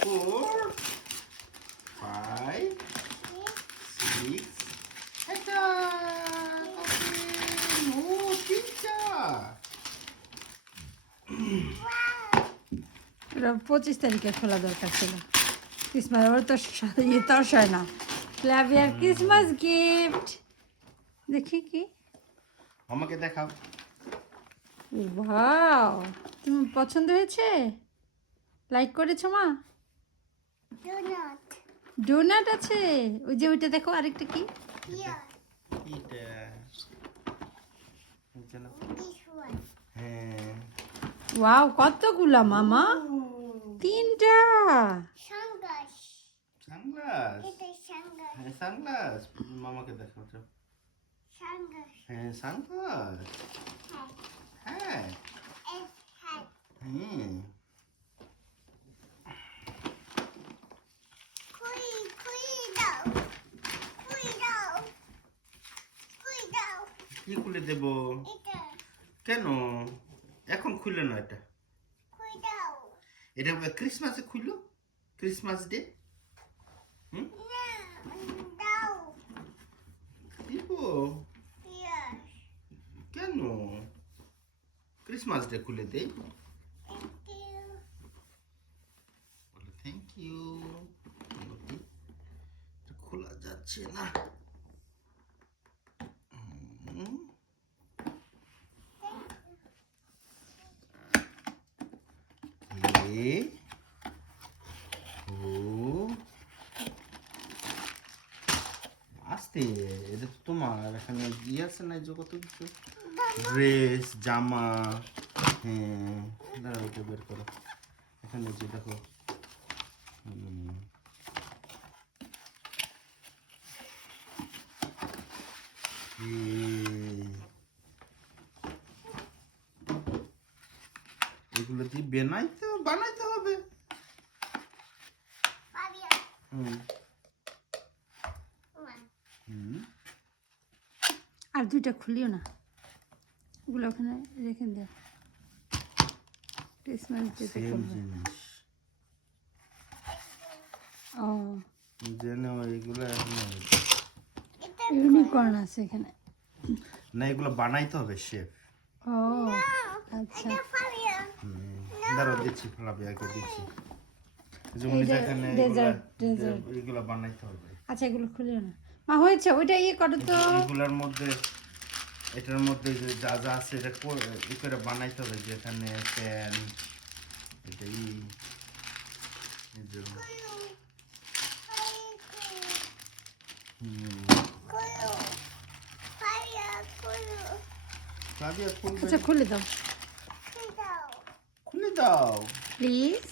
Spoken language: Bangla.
4 5 6 এটা ও তিনটা এটা 25 তারিখে খোলা দরকার ছিল ক্রিসমাস ওর তো ইয়ে তর্স হয় না ফ্লাভিয়ার ক্রিসমাস গিফট দেখি কি আমাকে দেখাও ওয়াও তুমি পছন্দ হয়েছে লাইক করেছো মা Donut. ডোনাট আছে ওই যে ওইটা দেখো আরেকটা কি Here. এটা চলো This one. হ্যাঁ ওয়াও কতগুলা মামা তিনটা Shangas. Sunglass It is Shangas. হ্যাঁ সানগ্লাস মামাকে দেখাও তো Shangas. হ্যাঁ সানগ্লাস হ্যাঁ It's hat. হুম কি খুলে দেব কেন এখন খুললো না এটা এটা ক্রিসমাসে খুললো ক্রিসমাস ডে হুম দিব কেন ক্রিসমাস ডে খুলে দেই বলে থ্যাংক ইউ খোলা যাচ্ছে না হুম। এ ও আস্তে এটা তো তোমার এখানে ইয়ে আছে না যে কত কিছু ড্রেস জামা হ্যাঁ দাঁড়াও ওটা বের করো এখানে যে দেখো এগুলো দিয়ে বানাইতে হবে হুম হুম আর দুইটা খুলিও না ওগুলো ওখানে রেখে দাও ক্রিসমাস ডেতে সেম খুলবে জিনিস ও জেনে এগুলো ইউনিকর্ন আছে এখানে না এগুলো বানাইতে হবে শেফ ও আচ্ছা দাঁড়াও দিচ্ছি ফ্লাভিয়াকে দিচ্ছি যেমন এই যে এখানে ডেজার্ট ডেজার্ট এগুলো বানাইতে হবে আচ্ছা এগুলো খুলিও না মা হয়েছে ওইটা ইয়ে করো তো এগুলোর মধ্যে এটার মধ্যে যে যা যা আছে এটা ই করে বানাইতে হবে যেখানে প্যান এটা এই যে ফ্লাভিয়া খুলবে আচ্ছা খুলে দাও খুলে দাও প্লিজ